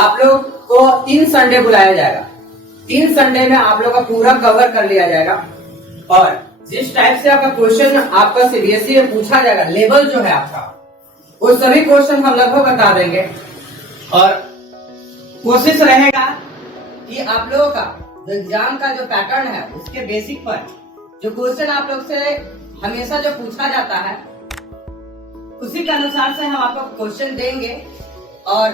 आप लोग को 3 संडे बुलाया जाएगा। 3 संडे में आप लोग का पूरा कवर कर लिया जाएगा और जिस टाइप से आपका क्वेश्चन आपका सीबीएसई में पूछा जाएगा, लेवल जो है आपका, वो सभी क्वेश्चन हम लगभग बता देंगे। और कोशिश रहेगा कि आप लोगों का जो एग्जाम का जो पैटर्न है उसके बेसिक पर जो क्वेश्चन आप लोग से हमेशा जो पूछा जाता है उसी के अनुसार से हम आपको क्वेश्चन देंगे। और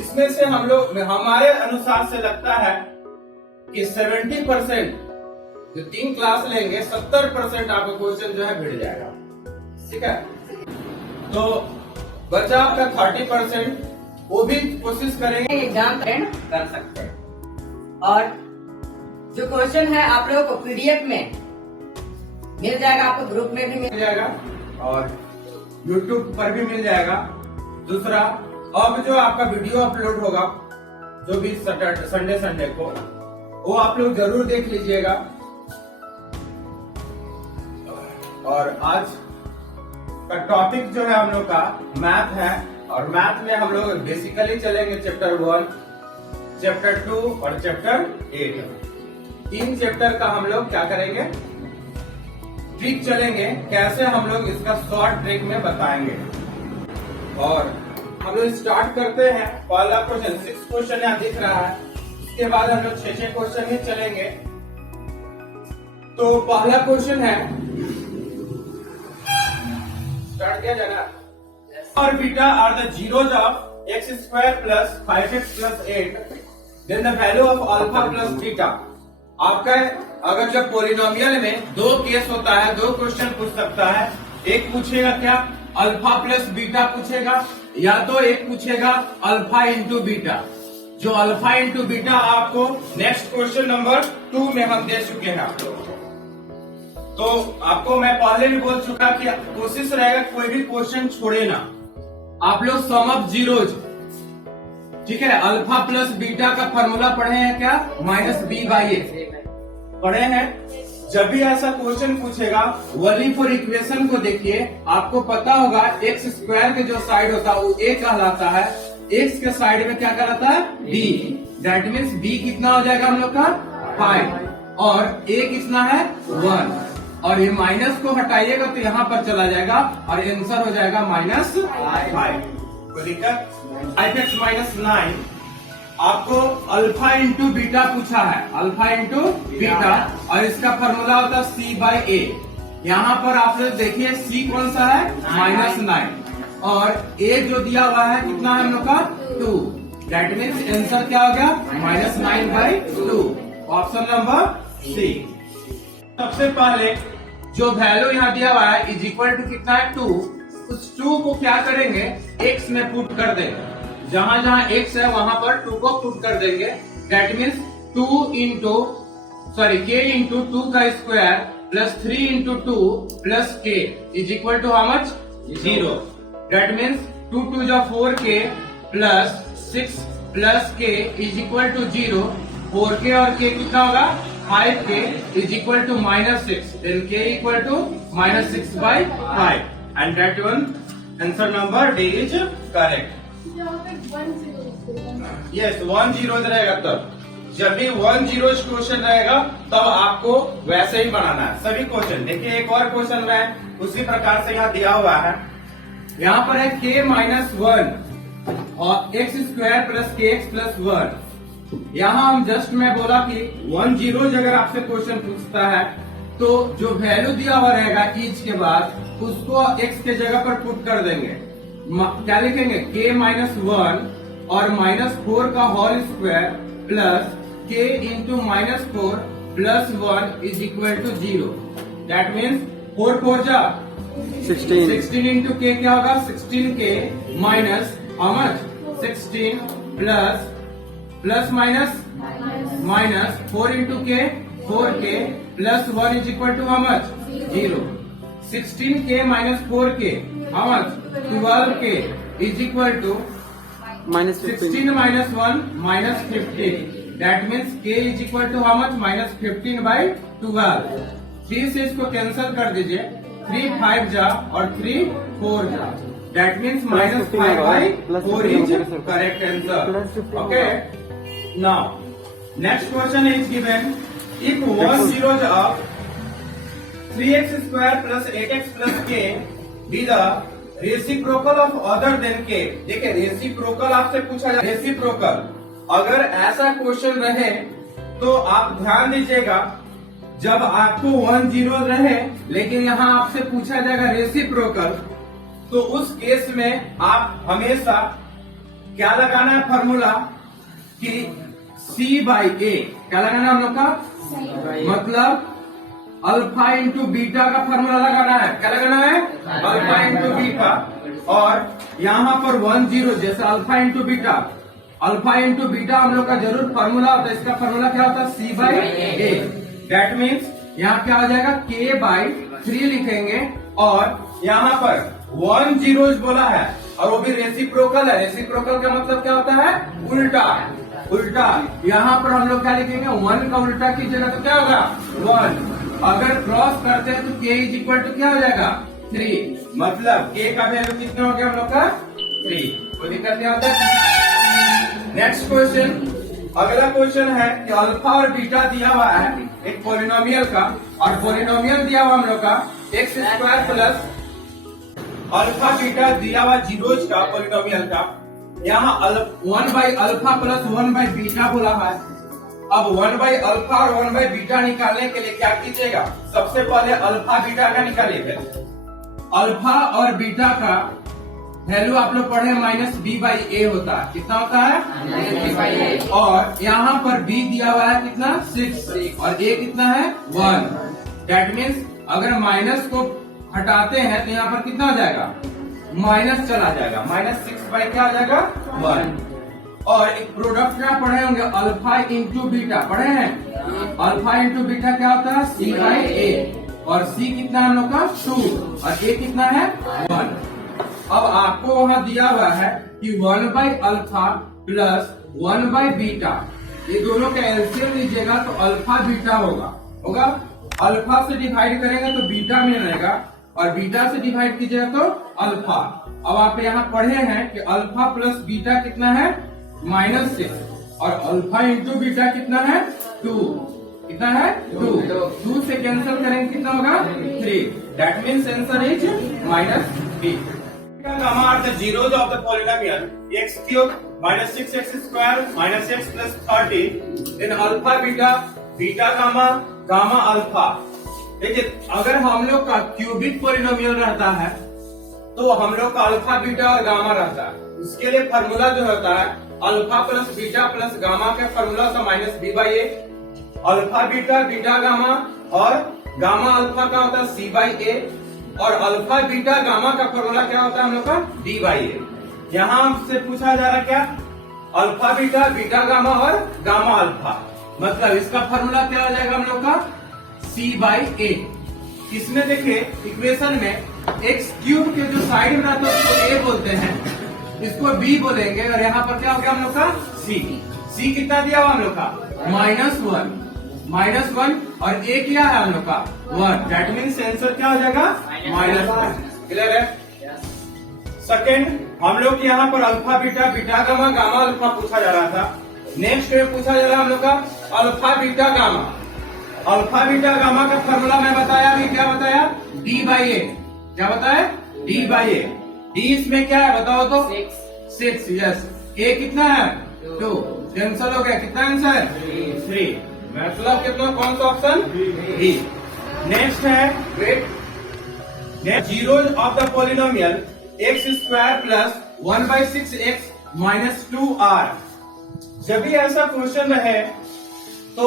इसमें से हम लोग हमारे अनुसार से लगता है कि 70% जो 3 क्लास लेंगे 70% आपका क्वेश्चन जो है भिड़ जाएगा। ठीक है, तो बचा आपका 30%, वो भी कोशिश करेंगे एग्जाम अटेंड कर सकते हैं। और जो क्वेश्चन है आप लोगों को पीडीएफ में मिल जाएगा, आपको ग्रुप में भी मिल जाएगा और यूट्यूब पर भी मिल जाएगा। दूसरा, अब जो आपका वीडियो अपलोड होगा जो भी संडे को, वो आप लोग जरूर देख लीजिएगा। और आज का टॉपिक जो है हम लोग का मैथ है और मैथ में हम लोग बेसिकली चलेंगे चैप्टर 1, चैप्टर 2 और चैप्टर 8। 3 चैप्टर का हम लोग क्या करेंगे, ट्रिक चलेंगे, कैसे हम लोग इसका शॉर्ट ट्रिक में बताएंगे। और हम लोग स्टार्ट करते हैं। पहला क्वेश्चन 6 क्वेश्चन यहाँ दिख रहा है, इसके बाद हम लोग 6 क्वेश्चन ही चलेंगे। तो पहला क्वेश्चन है, स्टार्ट किया जाना। और beta are the zeros of x square plus 5x plus 8, then the value of alpha plus beta. आपका अगर जब पॉलिनोमियल में 2 केस होता है, 2 क्वेश्चन पूछ सकता है। एक पूछेगा क्या, अल्फा प्लस बीटा पूछेगा, या तो एक पूछेगा अल्फा इंटू बीटा। जो अल्फा इंटू बीटा आपको नेक्स्ट क्वेश्चन नंबर 2 में हम दे चुके हैं आप लोगों को। तो आपको मैं पहले भी बोल चुका कि कोशिश रहेगा कोई भी क्वेश्चन छोड़े ना। आप लोग सम ऑफ जीरोज, ठीक है, अल्फा प्लस बीटा का फॉर्मूला पढ़े हैं क्या, -b/a पढ़े हैं। जब भी ऐसा क्वेश्चन पूछेगा वली फॉर इक्वेशन को देखिए, आपको पता होगा एक्स स्क्वायर के जो साइड होता है वो a कहलाता है, एक्स के साइड में क्या कहलाता है, b। दैट मीन्स b कितना हो जाएगा हम लोग का 5 और a कितना है 1। और ये माइनस को हटाइएगा तो यहाँ पर चला जाएगा और आंसर हो जाएगा -5। तो दिक्कत 5x-9। आपको अल्फा इंटू बीटा पूछा है, अल्फा इंटू बीटा, और इसका फॉर्मूला होता है c/a। यहाँ पर आप लोग देखिए c कौन सा है, -9 और a जो दिया हुआ है कितना है हम लोग का 2। दैट मीन्स आंसर क्या हो गया, -9/2। Option number C. सबसे पहले जो वैल्यू यहाँ दिया हुआ है इज इक्वल टू कितना है 2, उस 2 को क्या करेंगे x में पुट कर देंगे। जहां जहां x है वहां पर 2 को पुट कर देंगे। दैट मीन्स k इंटू 2 का square plus 3 into 2 plus k is equal to how much, 0। That means 2 2 जा 4k plus 6 plus k is equal to 0। 4k और k कितना होगा, 5k is equal to -6, then k equal to -6/5 and that one answer number D is correct. Yes, 1 0 रहेगा। तब जब भी 1 0 question रहेगा तब आपको वैसे ही बनाना है सभी क्वेश्चन। देखिए एक और क्वेश्चन है उसी प्रकार से यहाँ दिया हुआ है। यहाँ पर है k-1 और x square plus kx plus 1। यहाँ हम जस्ट मैं बोला कि 1 0 अगर आपसे क्वेश्चन पूछता है तो जो वैल्यू दिया हुआ रहेगा ईच के बाद उसको x के जगह पर पुट कर देंगे। क्या लिखेंगे, k-1 और -4 का whole square plus k into -4 plus 1 is equal to 0। That means 4 4 जा 16 इंटू k क्या होगा, 16k minus how much 16 plus minus 4 into k 4k plus 1 is equal to how much 0। 16k minus 4k how much 12k is equal to -16 minus 1 -15। That means k is equal to how much -15/12। 3 से इसको cancel कर दीजिए, 3 5 जा और 3 4 जा। That means minus 5 by 4 is correct answer. Okay. Now, next question is given. If one zeros of 3x square plus 8x plus k be the reciprocal of other than के। देखिए reciprocal आपसे पूछा जाए, रेसिप्रोकल अगर ऐसा question रहे तो आप ध्यान दीजिएगा, जब आपको 1 0 रहे लेकिन यहाँ आपसे पूछा जाएगा रेसिप्रोकल, तो उस केस में आप हमेशा क्या लगाना है फॉर्मूला कि C बाई ए, क्या लगाना है हम लोग का, मतलब अल्फा इंटू बीटा का फॉर्मूला लगाना है। क्या लगाना है, अल्फा इंटू बीटा। और यहाँ पर 1 0 जैसे alpha into beta, alpha into beta हम लोग का जरूर फॉर्मूला होता है। इसका फॉर्मूला क्या होता है, C by A. That means यहाँ क्या हो जाएगा, K बाई 3 लिखेंगे। और यहाँ पर 1 0 बोला है और वो भी रेसिप्रोकल है। रेसिप्रोकल का मतलब क्या होता है, उल्टा। उल्टा यहाँ पर हम लोग क्या लिखेंगे, 1 का उल्टा कीजिएगा तो क्या होगा, 1। अगर क्रॉस करते हैं तो k इज इक्वल टू क्या हो जाएगा, 3। मतलब k का वैल्यू कितना हो गया हम लोग का, 3। कोई दिक्कत नहीं होता। नेक्स्ट क्वेश्चन, अगला क्वेश्चन है कि अल्फा और बीटा दिया हुआ है एक पॉलिनोमियल का, और पॉलिनोमियल दिया हुआ हम लोग का x square plus alpha beta दिया हुआ जीरोज का पॉलिनोमियल का। यहाँ 1 by alpha plus 1 by beta बोला है। अब 1 बाई अल्फा और 1 बाई बीटा निकालने के लिए क्या कीजिएगा, सबसे पहले अल्फा बीटा का निकालिए। अल्फा और बीटा का वैल्यू आप लोग पढ़े माइनस बी बाई ए होता है। कितना होता है, -b बाई ए। और यहाँ पर b दिया हुआ है कितना, 6 और a कितना है, 1। दैट मीन्स अगर माइनस को हटाते हैं तो यहाँ पर कितना हो जाएगा, माइनस चला जाएगा। -6 बाई क्या हो जाएगा, 1। और एक प्रोडक्ट क्या पढ़े होंगे, अल्फा इंटू बीटा पढ़े हैं। अल्फा इंटू बीटा क्या होता है, C बाई ए। और C कितना है हम लोग का, 2 और A कितना है, 1। अब आपको वहां दिया हुआ है कि 1 by alpha plus 1 by beta, ये दोनों का एलसीएम लीजिएगा तो अल्फा बीटा होगा। अल्फा से डिवाइड करेंगे तो बीटा में रहेगा, और बीटा से डिवाइड कीजिएगा तो अल्फा। अब आप यहाँ पढ़े हैं कि अल्फा प्लस बीटा कितना है, -6, और अल्फा इंटू बीटा कितना है, 2। कितना है, 2 से कैंसिल करेंगे कितना होगा, 3। That means answer is -b। Gamma are the zeros of the polynomial x cube minus 6x square minus x plus 30. Then alpha beta, beta gamma, gamma alpha. देखिए अगर हम लोग का क्यूबिक पोलिनोमियल रहता है तो हम लोग का अल्फा बीटा और गामा रहता है। उसके लिए फॉर्मूला जो होता है alpha plus beta plus gamma का फॉर्मूला होता है -b by A. Alpha beta, beta gamma और गामा अल्फा का होता है C बाई ए। और अल्फा बीटा गामा का फॉर्मूला क्या होता है हम लोग का, D बाई ए। यहाँ हमसे पूछा जा रहा है क्या, अल्फा बीटा, बीटा गामा और गामा अल्फा। मतलब इसका फॉर्मूला क्या हो जाएगा हम लोग का, C बाई ए। इसमें देखिए इक्वेशन में एक्स क्यूब के जो साइड में रहता है उसको A बोलते हैं, इसको B बोलेंगे, और यहाँ पर क्या हो गया हम लोग का, C कितना दिया हुआ हम लोग का, -1 और A क्या है हम लोग का, 1। दैट मीन्स आंसर क्या हो जाएगा, -1। क्लियर है। सेकेंड, हम लोग यहाँ पर alpha beta, beta gamma, gamma alpha पूछा जा रहा था। नेक्स्ट में पूछा जा रहा है हम लोग का alpha beta gamma. Alpha beta gamma का फॉर्मूला मैं बताया अभी, क्या बताया, D बाई ए। क्या बताया, D बाई ए। D इसमें क्या है बताओ तो, 6। यस। A कितना है, 2। कैंसल हो गया, कितना आंसर, 3। मतलब कितना, कौन सा ऑप्शन, बी। नेक्स्ट है wait, zeros of the polynomial X square plus 1 by 6x minus 2r। जब भी ऐसा क्वेश्चन रहे तो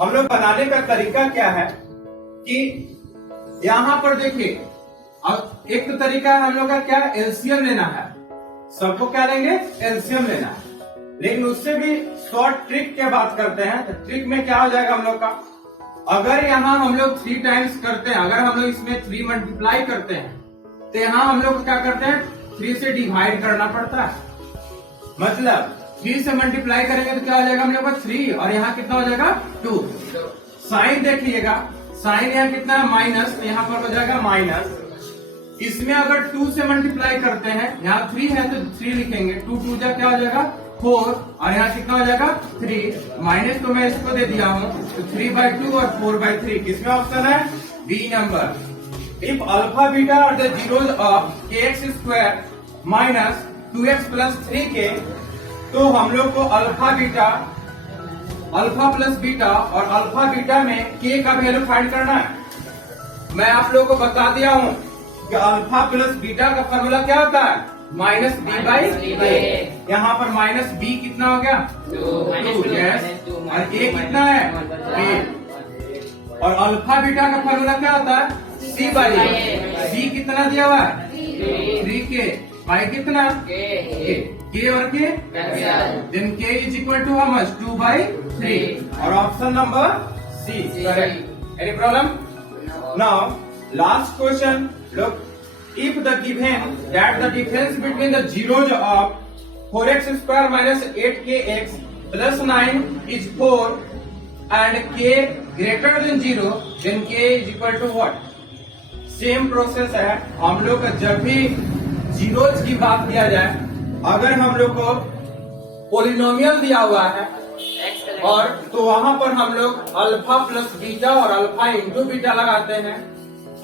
हम लोग बनाने का तरीका क्या है कि यहाँ पर देखिए, अब एक तो तरीका है हम लोग का क्या, एलसीएम लेना है। सबको क्या लेंगे, एलसीएम लेना है। लेकिन उससे भी शॉर्ट ट्रिक क्या बात करते हैं, तो ट्रिक में क्या हो जाएगा हम लोग का, अगर यहाँ हम लोग 3 टाइम्स करते हैं, अगर हम लोग इसमें 3 मल्टीप्लाई करते हैं तो यहाँ हम लोग क्या करते हैं, 3 से डिवाइड करना पड़ता है। मतलब 3 से मल्टीप्लाई करेंगे तो क्या हो जाएगा हम लोग का, 3, और यहाँ कितना हो जाएगा, 2। साइन देखिएगा, साइन यहाँ कितना है, माइनस, तो यहाँ पर हो जाएगा माइनस। इसमें अगर 2 से मल्टीप्लाई करते हैं, यहाँ 3 है तो 3 लिखेंगे, 2 2 जा क्या हो जाएगा 4, और यहाँ कितना हो जाएगा 3, माइनस तो मैं इसको दे दिया हूँ, तो 3/2 और 4/3 किसमें ऑप्शन है, B number. If alpha beta are the zeros of kx² minus 2x plus 3k, तो हम लोग को अल्फा प्लस बीटा और अल्फा बीटा में k का वैल्यू फाइंड करना है। मैं आप लोगों को बता दिया हूँ कि अल्फा प्लस बीटा का फॉर्मूला क्या होता है, माइनस b/a। यहाँ पर माइनस b कितना हो गया 2, यस, और a कितना है a, और अल्फा बीटा का फॉर्मूला क्या होता है c/a। c कितना दिया हुआ है 3k, बाई कितना k और k, then k is equal to how much 2/3, और option number C correct. Any problem? Now, last question. Look, if the given that the difference between the zeros of 4x² minus 8kx plus 9 is 4 and k greater than 0, then k is equal to what? Same process है। हम लोग जब भी zeros की बात किया जाए, अगर हम लोग को पोलिनोमियल दिया हुआ है और तो वहां पर हम लोग अल्फा प्लस बीटा और अल्फा इंटू बीटा लगाते हैं।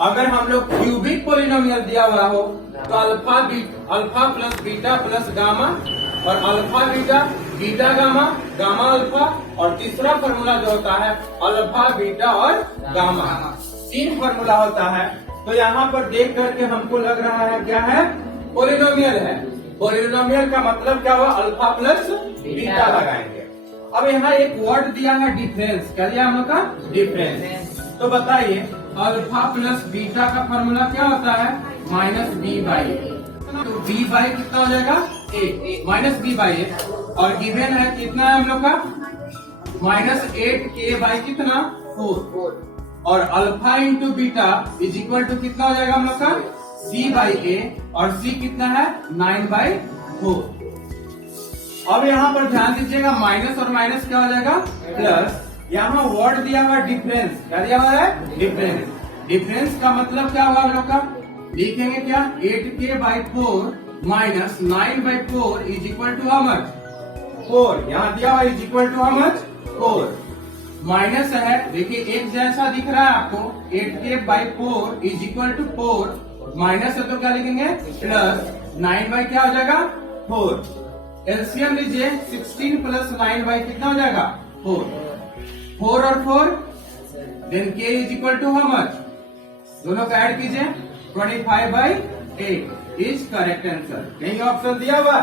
अगर हम लोग क्यूबिक पोलिनोमियल दिया हुआ हो तो alpha plus beta plus gamma, और alpha beta beta gamma gamma alpha, और तीसरा फॉर्मूला जो होता है अल्फा बीटा और गामा, 3 फॉर्मूला होता है। तो यहाँ पर देख करके हमको लग रहा है क्या है, पोलिनोमियल है। पोलिनोमियल का मतलब क्या हुआ, अल्फा प्लस बीटा लगाएंगे। अब यहाँ एक वर्ड दिया है डिफरेंस, क्या दिया हम लोग का डिफरेंस। तो बताइए अल्फा प्लस बीटा का फॉर्मूला क्या होता है, माइनस b/a। तो b/a कितना हो जाएगा a, माइनस b/a, और गिवन है कितना है हम लोग का माइनस 8k/ कितना 4, और alpha into beta is equal to कितना हो जाएगा हम लोग का c/a, और c कितना है 9/4। अब यहाँ पर ध्यान दीजिएगा, माइनस और माइनस क्या हो जाएगा प्लस। यहाँ वर्ड दिया हुआ डिफरेंस, क्या दिया हुआ है डिफरेंस। डिफरेंस का मतलब क्या हुआ हम लोग का, लिखेंगे क्या 8k/4 minus 9/4 is equal to how much 4। यहाँ दिया हुआ is equal to how much 4, minus है, देखिए एक जैसा दिख रहा है आपको, 8k/4 is equal to 4, minus है तो क्या लिखेंगे प्लस, 9 क्या हो जाएगा 4। एलसीएम लीजिए, 16 प्लस 9 कितना हो जाएगा 4, 4 और 4, then k is equal to how much, दोनों का ऐड कीजिए 25/8 इज करेक्ट आंसर। नहीं ऑप्शन दिया हुआ,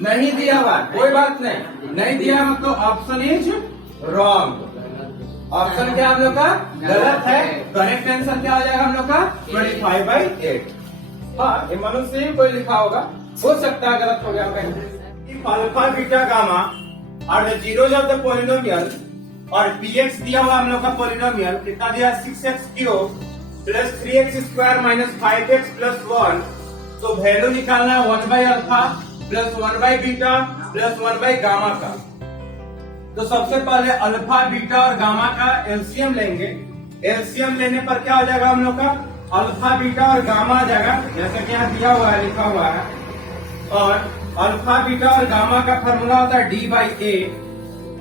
नहीं दिया हुआ, कोई बात नहीं दिया मतलब ऑप्शन इज रॉन्ग। ऑप्शन क्या हम लोग का गलत है, करेक्ट आंसर क्या हो जाएगा हम लोग का 25/8। हाँ, ये मनुष्य ही कोई लिखा होगा, हो सकता है गलत हो गया कहीं। अल्फा बीटा गामा और the zeros of the polynomial, और px दिया हुआ हम लोग का पोलिनोमियल कितना दिया 6x³ plus 3x² minus 5x plus 1। तो वैल्यू निकालना है 1/अल्फा प्लस 1/बीटा प्लस 1/गामा का। तो सबसे पहले अल्फा बीटा और गामा का एलसीएम लेंगे। एलसीएम लेने पर क्या हो जाएगा हम लोग का, अल्फा बीटा और गामा आ जाएगा, जैसा कि यहाँ दिया हुआ है, लिखा हुआ है। और अल्फा बीटा और गामा का फॉर्मूला होता है d/a,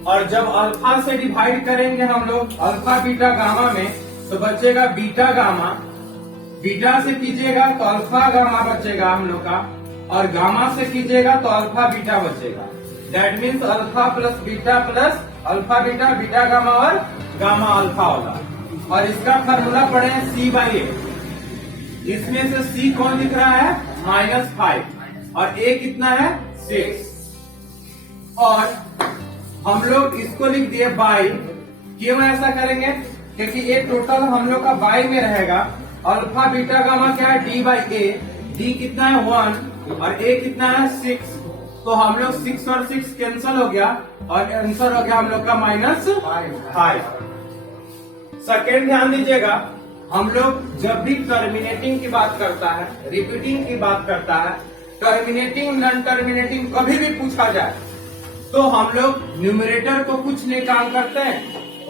और जब अल्फा से डिवाइड करेंगे हम लोग अल्फा बीटा गामा में, तो बचेगा बीटा गामा। बीटा से कीजिएगा तो अल्फा गामा बचेगा हम लोग का, और गामा से कीजिएगा तो अल्फा बीटा बचेगा। That means alpha plus beta plus alpha beta, beta gamma और गामा अल्फा होगा। और इसका फॉर्मूला पढ़े c/a। इसमें से c कौन दिख रहा है -5, और a कितना है 6, और हम लोग इसको लिख दिए बाई। क्यों ऐसा करेंगे, क्योंकि ये टोटल हम लोग का बाई में रहेगा। अल्फा बीटा गामा क्या है d/a, d कितना है 1 और a कितना है 6, तो हम लोग 6 और 6 कैंसिल हो गया, और आंसर हो गया हम लोग का -5। सेकेंड ध्यान दीजिएगा, हम लोग जब भी टर्मिनेटिंग की बात करता है, रिपीटिंग की बात करता है, टर्मिनेटिंग नॉन टर्मिनेटिंग कभी भी पूछा जाए, तो हम लोग न्यूमरेटर को कुछ नहीं काम करते हैं,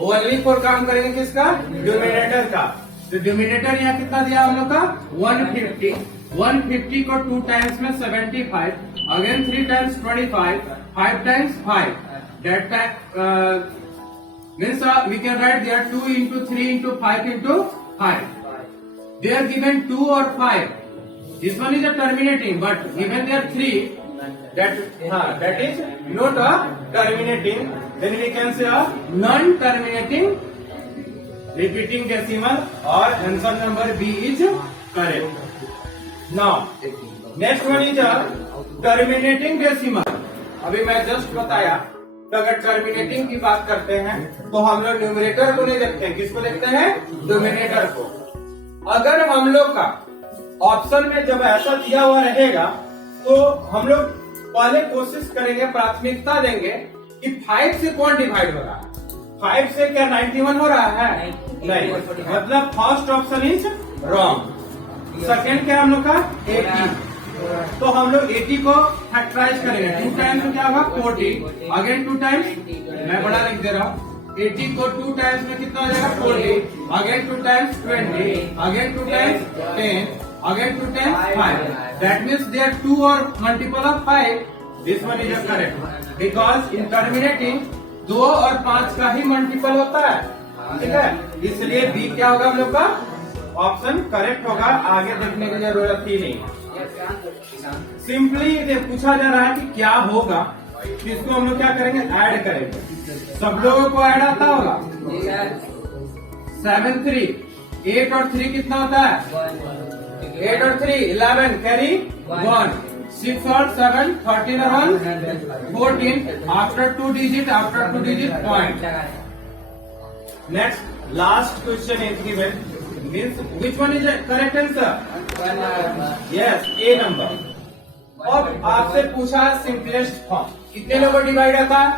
ओनली फॉर काम करेंगे किसका, न्यूमरेटर का। तो डिनोमिनेटर यहाँ कितना दिया हम लोग का 150। 150 को 2 टाइम्स में 75, again 3 times 25, 5 times 5, that time means we can write there 2 into 3 into 5 into 5. They are given 2 or 5. This one is a terminating, but given there 3, that is not a terminating. Then we can say a non-terminating repeating decimal, or answer number B is correct. Now next one is a terminating decimal. अभी मैं just बताया, तो अगर terminating की बात करते हैं तो हम लोग न्यूमरेटर को नहीं देखते हैं, किसको देखते हैं? डिनोमिनेटर को। अगर हम लोग का ऑप्शन में जब ऐसा दिया हुआ रहेगा तो हम लोग पहले कोशिश करेंगे, प्राथमिकता देंगे कि 5 से कौन डिवाइड हो रहा है। 5 से क्या 91 हो रहा है? नहीं, मतलब first option is wrong. Second क्या हम लोग का 80, तो हम लोग 80 को फैक्टराइज करेंगे। 2 टाइम्स में क्या होगा 40, अगेन 2 टाइम्स, मैं बड़ा लिख दे रहा हूँ, 80 को 2 टाइम्स में कितना हो जाएगा 40, again 2 times 20, again 2 times 10, again 2 times 5। That means they are 2 और multiple of 5। This one is correct because in terminating 2 और 5 का ही मल्टीपल होता है, ठीक है, इसलिए बी क्या होगा हम लोग का ऑप्शन करेक्ट होगा। आगे देखने की जरूरत ही नहीं। सिंपली पूछा जा रहा है कि क्या होगा, इसको हम लोग क्या करेंगे, ऐड करेंगे। सब लोगों को ऐड आता होगा। 7 3, 8 और 3 कितना होता है? 8 और 3 11, कैरी 1, 6 और 7 13 और 1 14, after 2 digit point. Next last question is given, means which one is correct answer? Yes, A number. अब आपसे पूछा सिंपलेस्ट फॉर्म, कितने लोगों को डिवाइड आता है?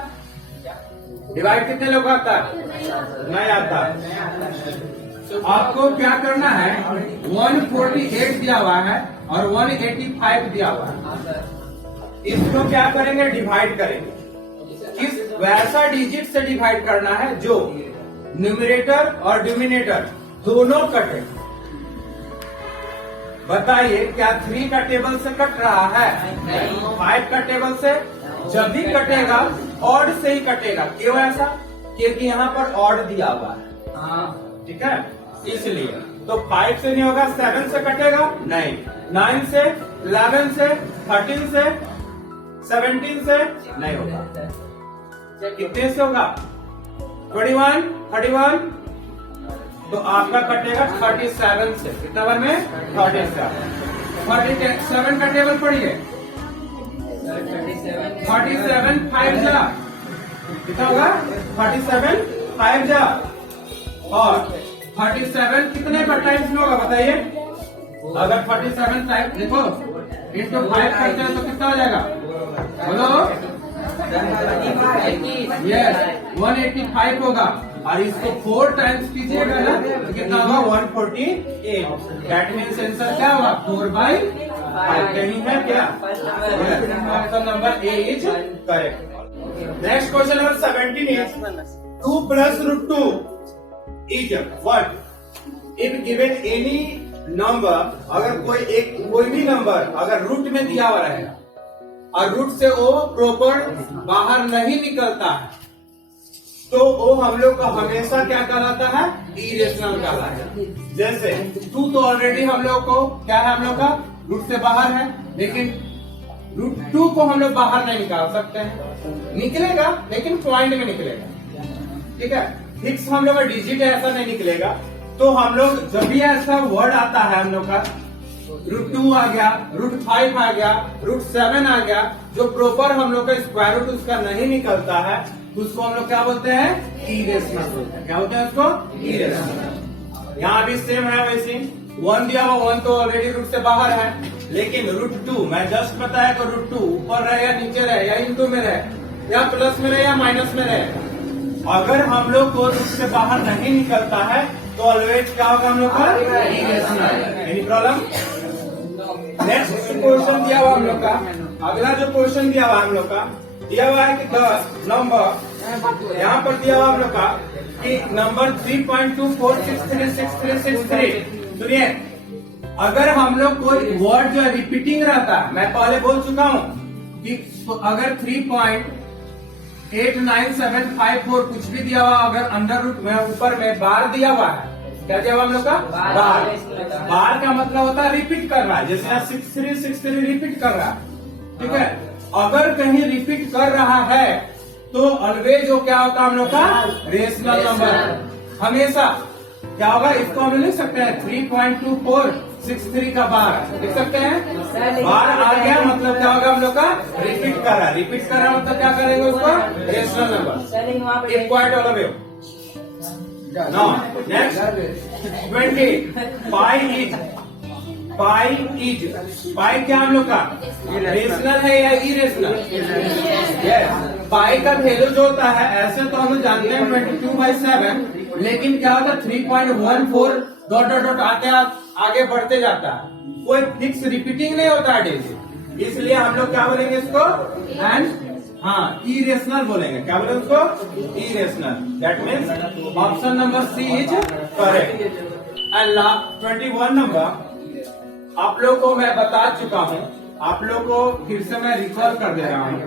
डिवाइड कितने लोग आता है? नहीं आता। आपको क्या करना है, 148 दिया हुआ है और 185 दिया हुआ है, इसको क्या करेंगे, डिवाइड करेंगे। इस वैसा डिजिट से डिवाइड करना है जो न्यूमरेटर और डिनोमिनेटर दोनों कटे। बताइए क्या 3 का टेबल से कट रहा है? 5 का टेबल से। जब भी कटेगा ऑड से ही कटेगा। क्यों ऐसा? क्योंकि यहाँ पर ऑड दिया हुआ है, ठीक है, इसलिए। तो 5 से नहीं होगा, 7 से कटेगा नहीं, 9 से, 11 से, 13 से, 17 से नहीं होगा। कितने से होगा? 31, तो आपका कटेगा 37 से। कितना बार में? 37 का टेबल पढ़िए। 37 5 जा, कितना होगा? 37 5 जा, और 37 कितने पर टाइम्स में होगा बताइए? अगर 37 टाइप देखो इंटू 5 करते हैं तो कितना हो जाएगा? बोलो। यस, 185 होगा, और इसको 4 टाइम्स कीजिएगा ना तो कितना होगा? 148। दैट मीन्स आंसर क्या होगा? 4/5 नहीं है क्या? Option number A is correct. Next question number 17 is 2 plus √2 is what? If given any number, अगर कोई भी नंबर अगर रूट में दिया हुआ रहेगा और रूट से वो प्रॉपर बाहर नहीं निकलता है तो वो हम लोग का हमेशा क्या कहलाता है? इरेशनल कहलाता है। जैसे 2 तो ऑलरेडी हम लोग को क्या है, हम लोग का रूट से बाहर है, लेकिन √2 को हम लोग बाहर नहीं निकाल सकते हैं। निकलेगा लेकिन पॉइंट में निकलेगा, ठीक है, फिक्स हम लोग का डिजिट है, ऐसा नहीं निकलेगा। तो हम लोग जब भी ऐसा वर्ड आता है हम लोग का √2 आ गया, √5 आ गया, √7 आ गया, जो प्रॉपर हम लोग का स्क्वायर रूट उसका नहीं निकलता है, उसको हम लोग क्या बोलते हैं? इरेशनल बोलते हैं। क्या बोलते हैं उसको? इरेशनल। यहाँ भी सेम है वैसे। 1 दिया हुआ, 1 तो ऑलरेडी रूट से बाहर है, लेकिन √2 मैं जस्ट बताया तो √2 ऊपर रहे या नीचे रहे या इंटू में रहे या प्लस में रहे या माइनस में रहे, अगर हम लोग को रूट से बाहर नहीं निकलता है तो ऑलवेज क्या होगा हम लोग का? Irrational. Any problem? Next question दिया हुआ हम लोग का, अगला जो क्वेश्चन दिया हुआ हम लोग का, दिया हुआ है कि द नंबर यहाँ पर दिया हुआ हम लोग का कि नंबर 3.24636363। सुनिए, अगर हम लोग कोई वर्ड जो है रिपीटिंग रहता है, मैं पहले बोल चुका हूँ कि तो अगर 3.89754 कुछ भी दिया हुआ, अगर अंडर रूट में ऊपर में बार दिया हुआ है, क्या दिया हुआ हम लोग का बार। बार का मतलब होता है रिपीट कर रहा है, जैसे 6363 रिपीट कर रहा है, ठीक है। अगर कहीं रिपीट कर रहा है तो ऑलवेज जो क्या होता है हम लोग का रेशनल नंबर, हमेशा क्या होगा, इसको हम लिख सकते हैं 3.2463 का बार लिख सकते हैं। बार आ गया मतलब क्या होगा हम लोग का रिपीट कर रहा है, रिपीट कर रहा है मतलब क्या करेंगे उसको रेशनल नंबर। एक पॉइंट ऑल वे। Now, next 20 पाई क्या हम लोग का रेशनल है या इरेशनल? पाई का वैल्यू जो होता है, ऐसे तो हम लोग जानते हैं 22/7, लेकिन क्या होता है 3.14 डॉट डॉट डॉट आते आगे बढ़ते जाता है, कोई फिक्स रिपीटिंग नहीं होता है डेली, इसलिए हम लोग क्या बोलेंगे इसको एंड इरेशनल बोलेंगे। क्या बोलेंगे उसको irrational. That means option number C is correct. And 21 number आप लोग को मैं बता चुका हूँ, आप लोग को फिर से मैं रिकॉल कर दे रहा हूँ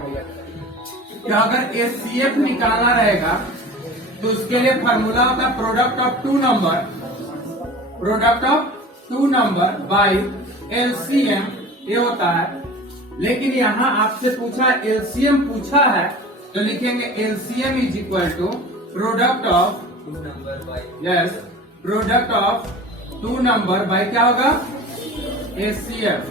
कि अगर एचसीएफ निकालना रहेगा तो उसके लिए फॉर्मूला होता है product of two number by LCM, ये होता है। लेकिन यहाँ आपसे पूछा एलसीएम पूछा है तो लिखेंगे LCM is equal to product of two number by क्या होगा एचसीएफ।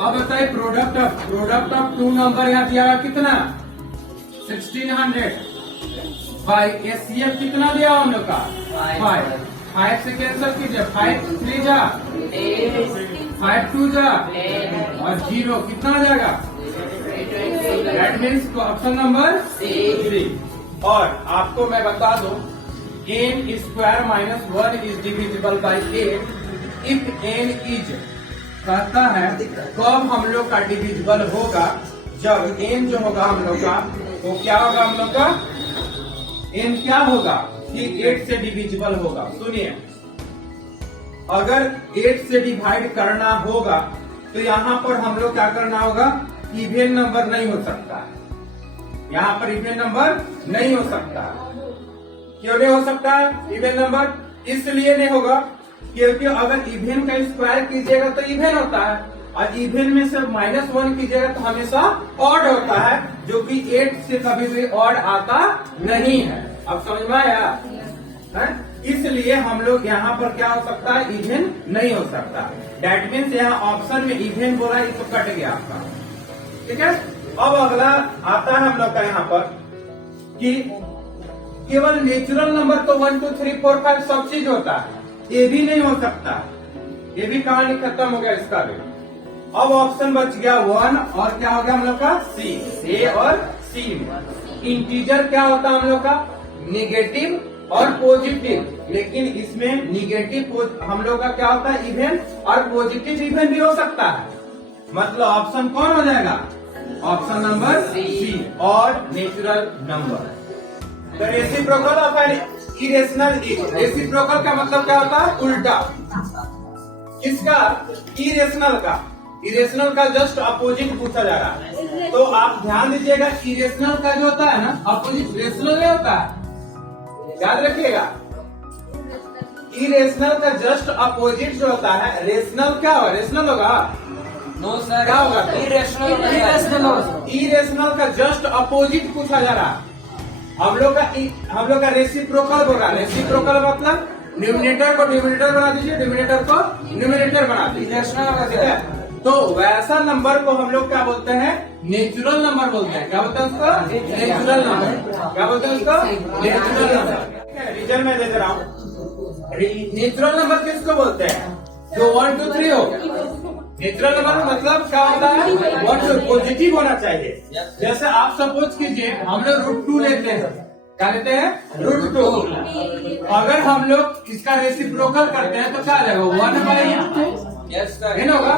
अब बताइए प्रोडक्ट ऑफ टू नंबर यहाँ दिया हुआ कितना 1600 बाई एचसीएफ कितना दिया हम लोग का 5 से कैंसिल कीजिए, 5 3 जा 5 2 जा और 0 कितना आ जाएगा, दैट मीन्स ऑप्शन नंबर 3। और आपको मैं बता दूं n square minus 1 is divisible by 8 if n is, कहता है कब हम लोग का डिविजिबल होगा, जब n जो होगा हम लोग का वो क्या होगा, हम लोग का n क्या होगा कि 8 से डिविजिबल होगा। सुनिए, अगर 8 से डिवाइड करना होगा तो यहाँ पर हम लोग क्या करना होगा, इवेन नंबर नहीं हो सकता है, यहाँ पर इवेन नंबर नहीं हो सकता। क्यों नहीं हो सकता है इवेन नंबर? इसलिए नहीं होगा क्योंकि अगर इवेन का स्क्वायर कीजिएगा तो इवेन होता है, और इवेन में से -1 कीजिएगा तो हमेशा ऑड होता है, जो कि 8 से कभी भी ऑड आता नहीं है। अब समझ में आया? इसलिए हम लोग यहाँ पर क्या हो सकता है, इवेन नहीं हो सकता। दैट मीन्स यहाँ ऑप्शन में इवेन बोला, ये तो कट गया आपका, ठीक है। अब अगला आता है हम लोग का यहाँ पर कि केवल नेचुरल नंबर तो 1 2 3 4 5 सब चीज होता है, ये भी नहीं हो सकता, ये भी कहानी खत्म हो गया इसका भी। अब ऑप्शन बच गया 1 और क्या हो गया हम लोग का सी, ए और सी। इंटीजर क्या होता है हम लोग का निगेटिव और पॉजिटिव, लेकिन इसमें निगेटिव हम लोग का क्या होता है इवेन, और पॉजिटिव इवेन भी हो सकता है। मतलब ऑप्शन कौन हो जाएगा, ऑप्शन नंबर सी और नेचुरल नंबर। तो reciprocal of an irrational is, reciprocal का मतलब क्या होता है उल्टा, किसका इरेशनल का जस्ट अपोजिट पूछा जा रहा है। तो आप ध्यान दीजिएगा, इरेशनल का जो होता है ना अपोजिट रेशनल नहीं होता है, याद रखिएगा। इरेशनल का जस्ट अपोजिट जो होता है रेशनल, क्या होगा रेशनल होगा, नो सर क्या होगा इरेशनल का जस्ट अपोजिट पूछा जा रहा है। हम लोग का रेसिप्रोकल होगा, रेसिप्रोकल मतलब न्यूमिनेटर को डिनोमिनेटर बना दीजिए, डिनोमिनेटर को न्यूमिनेटर बना दीजिए, ठीक है। तो वैसा नंबर को हम लोग क्या बोलते हैं, नेचुरल नंबर बोलते हैं। क्या बोलते हैं उसको, नेचुरल नंबर। क्या बोलते हैं उसको, नेचुरल नंबर। रीजन में दे रहा हूँ, नेचुरल नंबर किसको बोलते हैं, जो 1 2 3 हो। नेचुरल नंबर मतलब क्या होता है, 1 पॉजिटिव होना चाहिए। जैसे आप सपोज कीजिए हम लोग √2 लेते हैं, क्या लेते हैं √2। अगर हम लोग इसका रेसिप्रोकल करते हैं तो क्या रहेगा 1/√2 होगा,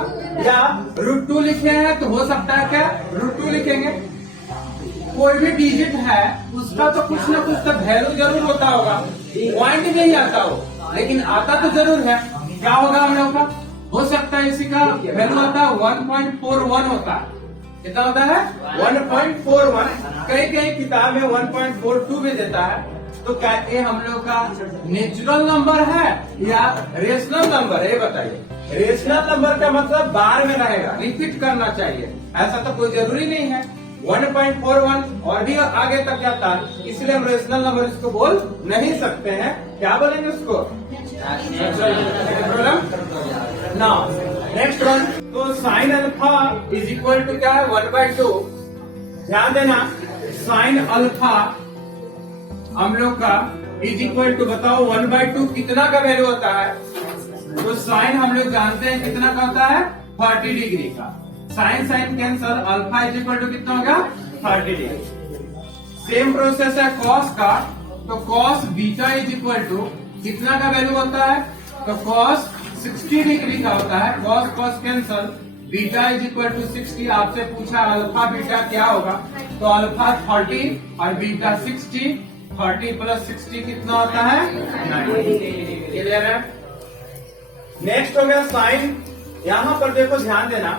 या √2 लिखे हैं तो हो सकता है क्या √2 लिखेंगे, कोई भी डिजिट है उसका तो कुछ ना कुछ तो वैल्यू जरूर होता होगा, पॉइंट नहीं आता हो लेकिन आता तो जरूर है। क्या होगा हम लोग का? हो सकता है इसी का वैल्यू आता है 1.41 होता है। कितना होता है? 1.41। कई कई किताब में 1.42 भी देता है। तो क्या ये हम लोग का नेचुरल नंबर है या रेशनल नंबर है? ये बताइए। रेशनल नंबर का मतलब बार में रहेगा, रिपीट करना चाहिए, ऐसा तो कोई जरूरी नहीं है। 1.41 और भी आगे तक जाता है, इसलिए हम रेशनल नंबर इसको बोल नहीं सकते हैं। क्या बोलेंगे उसको? Now next one. तो sine alpha is equal to क्या है? 1/2। ध्यान देना, साइन अल्फा हम लोग का इज इक्वल टू, बताओ 1/2 कितना का वैल्यू होता है? तो साइन हम लोग जानते हैं कितना का होता है? 30 डिग्री का। Sine sine cancel, alpha is equal to कितना होगा? 30 डिग्री। सेम प्रोसेस है कॉस का, तो cos beta is equal to कितना का वैल्यू होता है? तो कॉस 60 डिग्री का होता है। Cos cos cancel, beta is equal to 60। आपसे पूछा अल्फा बीटा क्या होगा? तो अल्फा 30 और बीटा 60। 30 प्लस 60 कितना होता है? 90। क्लियर है? नेक्स्ट हो गया साइन। यहाँ पर देखो, ध्यान देना,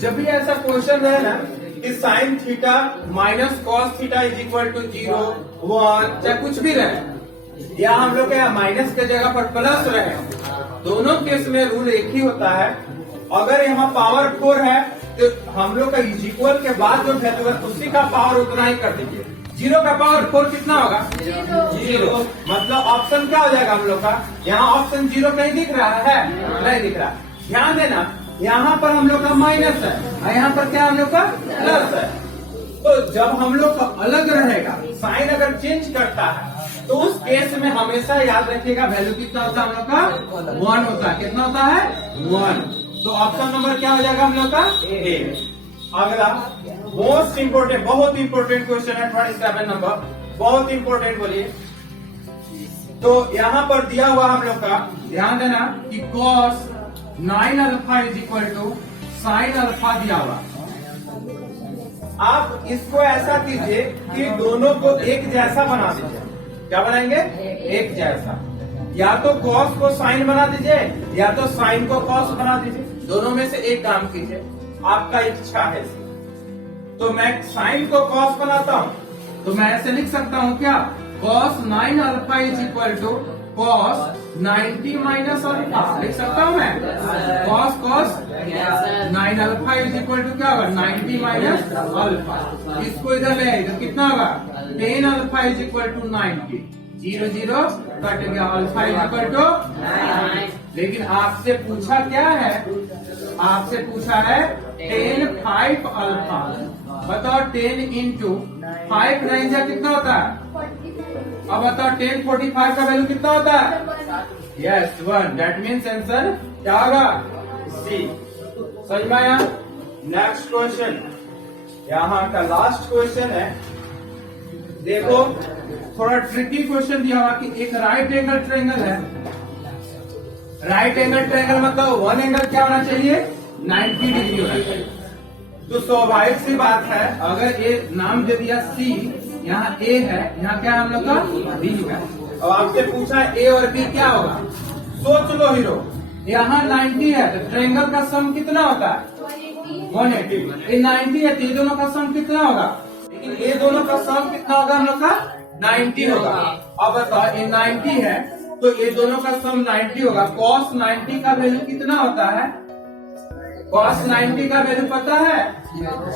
जब भी ऐसा क्वेश्चन रहे ना कि sine theta minus cos theta is equal to 0, 1, चाहे कुछ भी रहे, या हम लोग क्या माइनस के जगह पर प्लस रहे, दोनों केस में रूल एक ही होता है। अगर यहाँ पावर 4 है तो हम लोग का इज इक्वल के बाद जो वैल्यू है उसी का पावर उतना ही कर दीजिए। 0 का पावर 4 कितना होगा? 0। मतलब ऑप्शन क्या हो जाएगा हम लोग का? यहाँ ऑप्शन 0 कहीं दिख रहा है? नहीं दिख रहा। ध्यान देना, यहाँ पर हम लोग का माइनस है और यहाँ पर क्या हम लोग का प्लस है। तो जब हम लोग का अलग रहेगा, साइन अगर चेंज करता है, तो उस केस में हमेशा याद रखिएगा वैल्यू कितना होता है हम लोग का? 1 होता है। कितना होता है? 1। तो ऑप्शन नंबर क्या हो जाएगा हम लोग का? ए। अगला मोस्ट इम्पोर्टेंट, बहुत इंपोर्टेंट क्वेश्चन है 27 नंबर, बहुत इंपोर्टेंट बोलिए। तो यहाँ पर दिया हुआ हम लोग का, ध्यान देना कि cos 9 alpha is equal to sine alpha दिया हुआ। आप इसको ऐसा कीजिए कि दोनों को एक जैसा बना दीजिए। क्या बनाएंगे? एक जैसा। या तो cos को साइन बना दीजिए या तो साइन को cos बना दीजिए। दोनों में से एक काम कीजिए, आपका इच्छा है। तो मैं साइन को cos बनाता हूँ, तो मैं ऐसे लिख सकता हूँ क्या? cos 9 alpha is equal to cos 90 minus alpha. लिख सकता हूँ मैं cos 9 alpha is equal to क्या होगा? 90 माइनस अल्फा। इसको इधर ले आए तो कितना होगा? 10 alpha is equal to 90। 0 0 cut गया, अल्फा इज इक्वल टू 9। लेकिन आपसे पूछा क्या है? आपसे पूछा है 10 5 अल्फा। बताओ 10 इंटू 5 9 जा कितना होता है? अब बताओ 10 45 का वैल्यू कितना होता है? यस 1। दैट मीन्स आंसर क्या होगा? सी। समझ में आया? नेक्स्ट क्वेश्चन, यहाँ का लास्ट क्वेश्चन है। देखो थोड़ा ट्रिकी क्वेश्चन दिया हुआ कि एक राइट एंगल ट्रायंगल है। राइट एंगल ट्रायंगल मतलब वन एंगल क्या होना चाहिए? 90 डिग्री होना चाहिए। तो स्वाभाविक सी बात है, अगर ये नाम दे दिया सी, यहाँ ए है, यहाँ क्या है हम लोग का? बी है। और आपसे पूछा ए और बी क्या होगा? सोच लो हीरो, यहाँ 90 है तो ट्रायंगल का सम कितना होता है? 180। ये 90 है तो ये दोनों का सम कितना होगा? लेकिन ये दोनों का सम कितना होगा हम लोग का? 90 होगा। अब बताओ ये 90 है तो ये दोनों का सम 90 होगा। cos 90 का वैल्यू कितना होता है? cos 90 का वैल्यू पता है?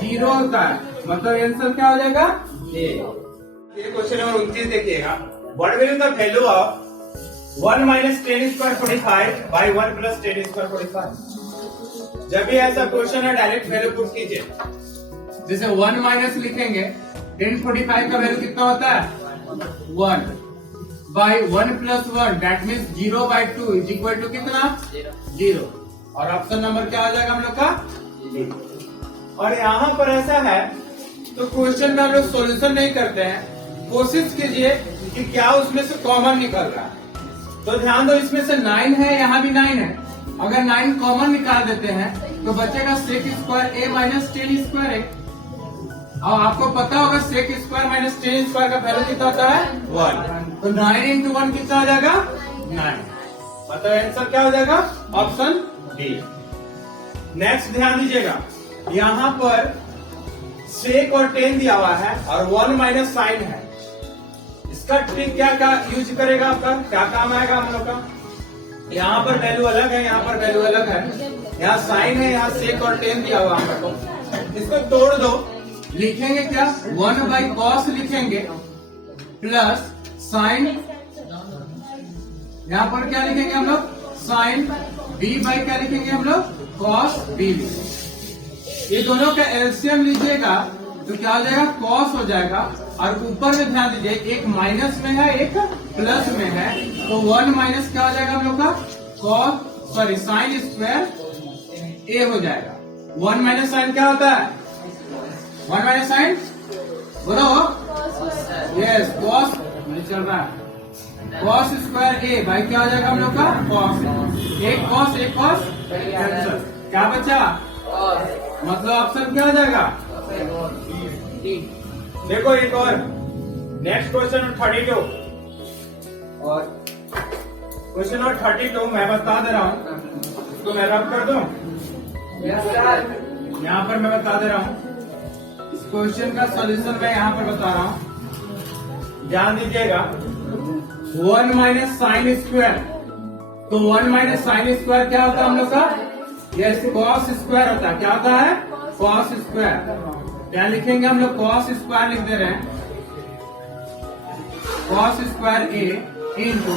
0 होता है। मतलब आंसर क्या हो जाएगा? ये क्वेश्चन नंबर 29 देखिएगा। What will be the value of 1 minus 10 square 45 by 1 plus 10 square 45। जब भी ऐसा क्वेश्चन है डायरेक्ट वैल्यू पुट कीजिए। जैसे 1 माइनस लिखेंगे, 10 45 का वैल्यू कितना होता है? 1 by 1 plus 1 that means 0 by 2 is equal to कितना? 0। और ऑप्शन नंबर क्या हो जाएगा हम लोग का? और यहाँ पर ऐसा है तो क्वेश्चन में हम लोग सॉल्यूशन नहीं करते हैं, कोशिश कीजिए कि क्या उसमें से कॉमन निकल रहा है। तो ध्यान दो, इसमें से 9 है, यहाँ भी 9 है। अगर 9 कॉमन निकाल देते हैं तो बचेगा sec square A minus 10 square A. और आपको पता होगा sec square minus tan square का वैल्यू कितना होता है 1। तो 9 इंटू 1 कितना हो जाएगा 9। मतलब आंसर क्या हो जाएगा ऑप्शन डी। नेक्स्ट ध्यान दीजिएगा, यहाँ पर सेक और टेन दिया हुआ है और 1 माइनस साइन है। इसका ट्रिक क्या क्या यूज करेगा, आपका क्या काम आएगा हम लोग का। यहाँ पर वैल्यू अलग है, यहाँ पर वैल्यू अलग है, यहाँ साइन है, यहाँ सेक और टेन दिया हुआ है। तो इसको तोड़ दो, लिखेंगे क्या 1 बाई कॉस लिखेंगे प्लस साइन, यहाँ पर क्या लिखेंगे हम लोग साइन, बी बाई क्या लिखेंगे हम लोग कॉस बी। ये दोनों का एलसीएम लीजिएगा तो क्या हो जाएगा कॉस हो जाएगा। और ऊपर में ध्यान दीजिए एक माइनस में है एक प्लस में है, तो 1 माइनस क्या हो जाएगा हम लोग का कॉस सॉरी साइन स्क्वायर ए हो जाएगा। 1 माइनस साइन क्या होता है 1 माइनस साइन बोलो यस कॉस चल रहा है कॉस स्क्वायर ए भाई क्या हो जाएगा हम लोग का कॉस, एक कॉस कैंसिल, क्या बचा मतलब ऑप्शन क्या हो जाएगा। देखो एक और नेक्स्ट क्वेश्चन 32 और क्वेश्चन नंबर 32 मैं बता दे रहा हूँ, इसको मैं रब कर दूं। यहाँ पर मैं बता दे रहा हूँ इस क्वेश्चन का सॉल्यूशन मैं यहाँ पर बता रहा हूँ, ध्यान दीजिएगा। 1 माइनस साइन स्क्वायर, तो 1 माइनस साइन स्क्वायर क्या होता है हम लोग का यस कॉस स्क्वायर होता है। क्या होता है कॉस स्क्वायर, क्या लिखेंगे हम लोग कॉस स्क्वायर लिख दे रहे हैं, कॉस स्क्वायर ए इंटू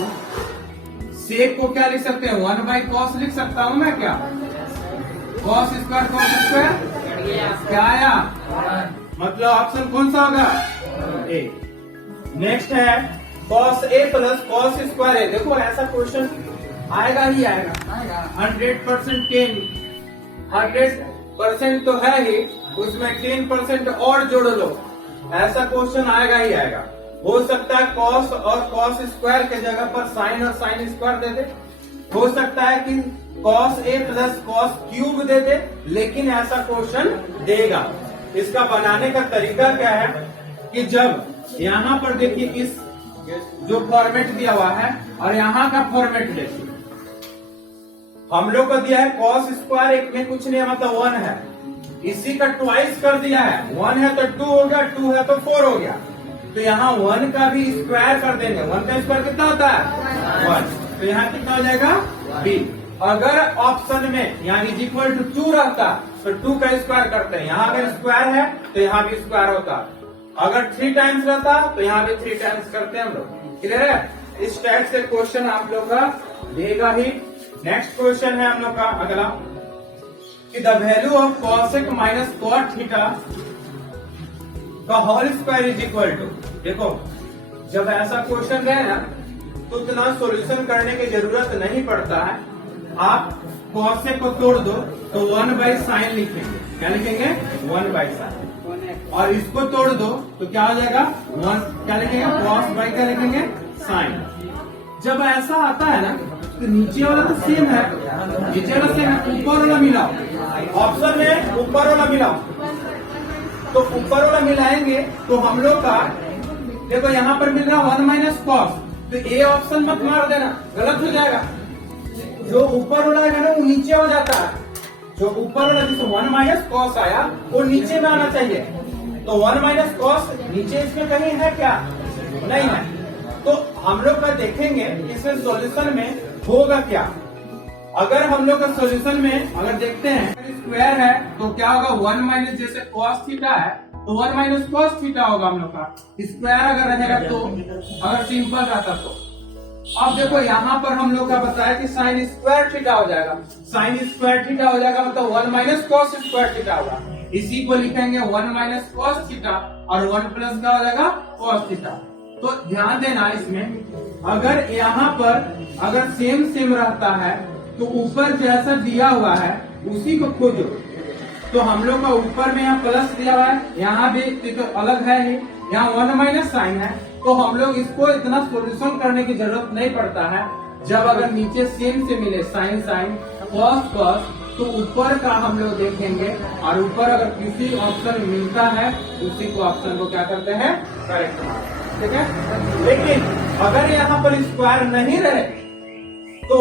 सेक को क्या लिख सकते हैं 1 बाई कॉस लिख सकता हूं मैं क्या, कॉस स्क्वायर क्या आया मतलब ऑप्शन कौन सा होगा ए। नेक्स्ट है cos A plus cos square ए। देखो ऐसा क्वेश्चन आएगा ही आएगा 100% 100% तो है ही, उसमें 10% और जोड़ लो, ऐसा क्वेश्चन आएगा ही आएगा। हो सकता है कॉस और कॉस स्क्वायर के जगह पर साइन और साइन स्क्वायर दे दे, हो सकता है कि cos A plus cos cube दे दे, लेकिन ऐसा क्वेश्चन देगा। इसका बनाने का तरीका क्या है कि जब यहाँ पर देखिए इस जो फॉर्मेट दिया हुआ है और यहाँ का फॉर्मेट देखिए, हम लोग को दिया है कॉस स्क्वायर एक में कुछ नहीं मतलब 1 है, इसी का ट्वाइस कर दिया है, 1 है तो 2 हो गया, 2 है तो 4 हो गया, तो यहाँ 1 का भी स्क्वायर कर देंगे। 1 का स्क्वायर कितना होता है 1, तो यहाँ कितना हो जाएगा b। अगर ऑप्शन में यहाँ इज इक्वल टू 2 रहता तो 2 का स्क्वायर करते हैं, यहाँ अगर स्क्वायर है तो यहाँ भी स्क्वायर होता, अगर 3 टाइम्स रहता तो यहाँ भी 3 टाइम्स करते हैं हम लोग। क्लियर है, इस टाइप से क्वेश्चन आप लोग का देगा ही। नेक्स्ट क्वेश्चन है हम लोग का अगला कि the value of cosec minus cot theta का whole square is equal to. देखो जब ऐसा क्वेश्चन रहे ना तो उतना सॉल्यूशन करने की जरूरत नहीं पड़ता है, आप कॉसेक को तोड़ दो तो 1 बाई साइन लिखेंगे, क्या लिखेंगे 1 बाई साइन, और इसको तोड़ दो तो क्या हो जाएगा 1 क्या लिखेंगे कॉस बाई क्या लिखेंगे साइन। जब ऐसा आता है ना तो नीचे वाला तो सेम है, नीचे वाला सेम है, ऊपर वाला मिलाओ, ऑप्शन में ऊपर वाला मिलाओ, तो ऊपर वाला मिलाएंगे तो हम लोग का देखो यहाँ पर मिल रहा 1 माइनस कॉस, तो ए ऑप्शन मत मार देना, गलत हो जाएगा। जो ऊपर वाला है ना वो नीचे हो जाता है, जो ऊपर वाला जिसमें 1 माइनस कॉस आया वो नीचे में आना चाहिए, तो 1 माइनस कॉस नीचे इसमें कहीं है क्या नहीं है, तो हम लोग का देखेंगे इसमें सॉल्यूशन में होगा क्या। अगर हम लोग का सॉल्यूशन में अगर देखते हैं स्क्वायर है तो क्या होगा 1 माइनस जैसे कॉस थीटा है तो 1 माइनस कॉस थीटा होगा हम लोग का, स्क्वायर अगर रहेगा तो अगर सिंपल रहता तो। अब देखो यहाँ पर हम लोग का बताया कि साइन स्क्वायर थीटा हो जाएगा, साइन स्क्वायर थीटा हो जाएगा मतलब 1 माइनस कॉस स्क्वायर थीटा होगा, इसी को लिखेंगे 1 माइनस कॉस थीटा और 1 प्लस का हो जाएगा कॉस थीटा। तो ध्यान देना इसमें अगर यहाँ पर अगर सेम रहता है तो ऊपर जैसा दिया हुआ है उसी को खोजो, तो हम लोग का ऊपर में यहाँ प्लस दिया हुआ है, यहाँ भी तो अलग है ही, यहाँ 1 माइनस साइन है, तो हम लोग इसको इतना सॉल्यूशन करने की जरूरत नहीं पड़ता है। जब अगर नीचे सेम से मिले साइन साइन कॉस कॉस तो ऊपर का हम लोग देखेंगे, और ऊपर अगर किसी ऑप्शन मिलता है उसी को ऑप्शन को क्या करते हैं, करेक्ट मानते हैं, ठीक है। लेकिन अगर यहाँ पर स्क्वायर नहीं रहे तो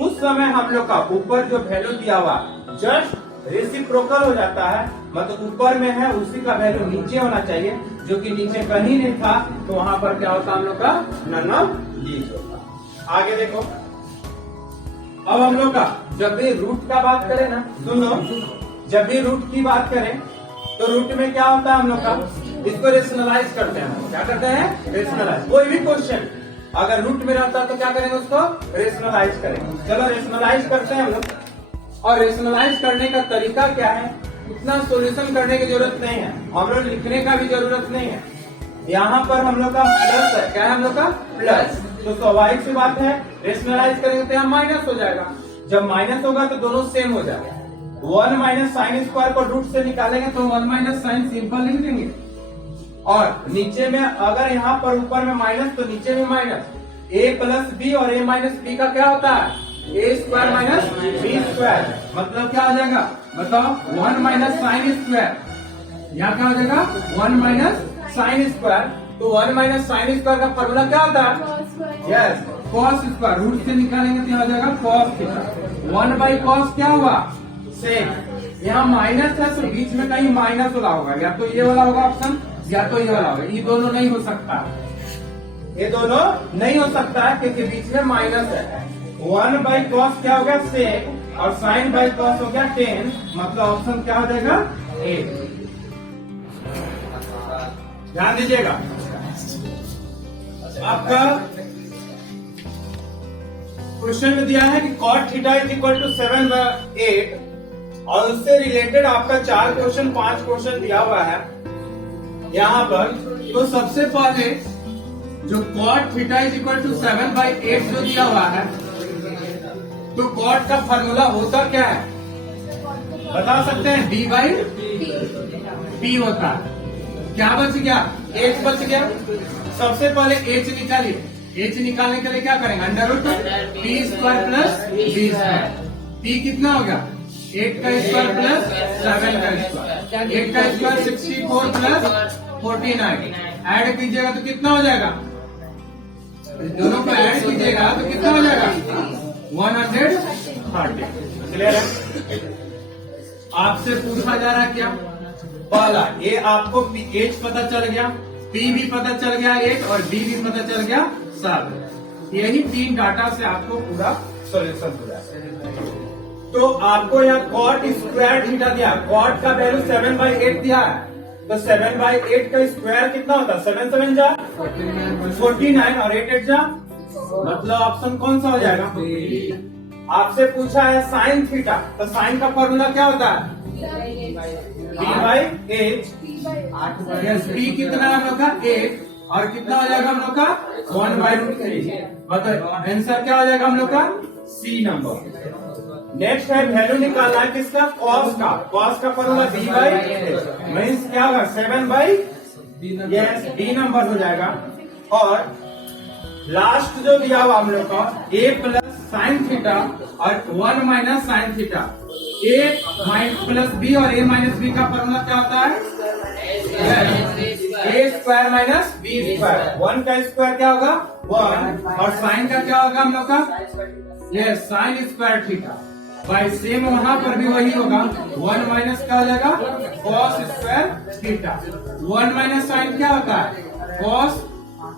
उस समय हम लोग का ऊपर जो वैल्यू दिया हुआ जस्ट रेसिप्रोकल हो जाता है, मतलब ऊपर में है उसी का वैल्यू नीचे होना चाहिए, जो कि नीचे कहीं नहीं था, तो वहां पर क्या होता हम लोग का नन ऑफ दीज होता। आगे देखो, अब हम लोग का जब भी रूट का बात करें ना, सुन लो, जब भी रूट की बात करें तो रूट में क्या होता है हम लोग का, इसको रेशनलाइज करते हैं। क्या करते हैं, रेशनलाइज। कोई भी क्वेश्चन अगर रूट में रहता है तो क्या करेंगे, उसको रेशनलाइज करेंगे। चलो रेशनलाइज करते हैं हम लोग, और रेशनलाइज करने का तरीका क्या है, इतना सॉल्यूशन करने की जरूरत नहीं है, हम लोग लिखने का भी जरूरत नहीं है। यहाँ पर हम लोग का प्लस है, क्या है हम लोग का प्लस, तो स्वाभाविक सी बात है रेशनलाइज करेंगे तो यहाँ माइनस हो जाएगा। जब माइनस होगा तो दोनों सेम हो जाएगा। 1 माइनस साइन स्क्वायर को रूट से निकालेंगे तो 1 माइनस साइन सिंपल लिख देंगे, और नीचे में अगर यहाँ पर ऊपर में माइनस तो नीचे में माइनस, a प्लस बी और a माइनस बी का क्या होता है, a square minus B square, मतलब क्या हो जाएगा बताओ, 1 माइनस साइन स्क्वायर, यहाँ क्या हो जाएगा 1 माइनस साइन स्क्वायर। तो 1 माइनस साइन स्क्वायर का फॉर्मूला क्या होता है, यस कॉस स्क्वायर, रूट से निकालेंगे तो हो जाएगा कॉस थीटा। 1 बाई कॉस क्या हुआ, सेक, यहाँ माइनस है तो बीच में कहीं माइनस वाला होगा, या तो ये वाला होगा ऑप्शन या तो ये वाला होगा, ये दोनों नहीं हो सकता, ये दोनों नहीं हो सकता है क्योंकि बीच में माइनस है। 1 बाई कॉस क्या हो गया सेक, और साइन बाई कॉस हो गया 10, मतलब ऑप्शन क्या हो जाएगा ए। ध्यान दीजिएगा, आपका क्वेश्चन में दिया है कि cot theta is equal to 7/8, और उससे रिलेटेड आपका 4 क्वेश्चन 5 क्वेश्चन दिया हुआ है यहाँ पर। तो सबसे पहले जो cot theta is equal to 7/8 जो दिया हुआ है, तो cot का फॉर्मूला होता क्या है बता सकते हैं, d बाई p होता है। क्या बच गया, h बच गया। सबसे पहले h निकालिए, h निकालने के लिए क्या करेंगे, under root p square plus b square. p कितना हो गया, 8 का स्क्वायर प्लस 7 का स्क्वायर, 8 का स्क्वायर 64 प्लस 49, ऐड कीजिएगा तो कितना हो जाएगा, दोनों को ऐड कीजिएगा तो कितना हो जाएगा 130। क्लियर है। आपसे पूछा जा रहा है क्या, पहला ये आपको एच पता चल गया, पी भी पता चल गया 8, और डी भी पता चल गया 7। यही 3 डाटा से आपको पूरा सॉल्यूशन हो जाएगा। तो आपको यहाँ cot स्क्वायर थीटा दिया, cot का वैल्यू 7/8 दिया है, तो 7/8 का स्क्वायर कितना होता है, 7 7 जा 49, और 8 8 जा, मतलब ऑप्शन कौन सा हो जाएगा। आपसे पूछा है साइन थीटा, तो साइन का फॉर्मूला क्या होता है, b/h, यस b कितना है हम लोग का 8, और कितना हो जाएगा हम लोग का 1/3, मतलब आंसर क्या हो जाएगा हम लोग का सी नंबर। नेक्स्ट है वैल्यू निकालना है किसका, कॉस का, कॉस का फॉर्मूला b/h, मीन्स क्या होगा 7/, यस b नंबर हो जाएगा। और लास्ट जो दिया हुआ हम लोग का a प्लस साइन थीटा और 1 minus sine theta, a plus B और a माइनस बी का फॉर्मूला क्या होता है, a square minus B square. 1 का स्क्वायर क्या होगा 1, और साइन का क्या होगा हम लोग का, ये sine square theta, by same वहां पर भी वही होगा, 1 माइनस क्या हो जाएगा cos square theta. 1 minus sine क्या होता है कॉस,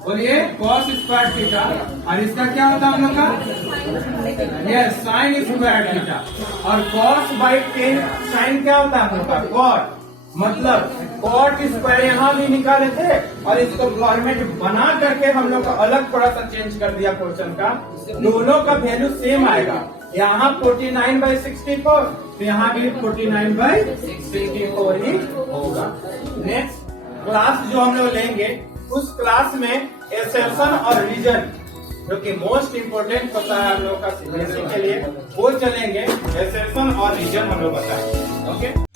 बोलिए कॉस स्क्वायर थीटा, और इसका क्या होता है हम लोग का, ये साइन स्क्वायर थीटा, और कॉस बाई 10 साइन क्या होता है हम लोग का कॉट, मतलब कॉट स्क्वायर यहाँ भी निकाले थे, और इसको फॉर्मेट बना करके हम लोग का अलग थोड़ा सा चेंज कर दिया क्वेश्चन का, दोनों का वैल्यू सेम आएगा। यहाँ 49/64, तो यहाँ भी 49/64 ही होगा। नेक्स्ट क्लास जो हम लोग लेंगे, उस क्लास में एक्सेप्शन और रीजन, जो कि मोस्ट इम्पोर्टेंट होता है हम लोग का सीबीएसई के लिए, वो चलेंगे। एक्सेप्शन और रीजन हम लोग बताएंगे। ओके।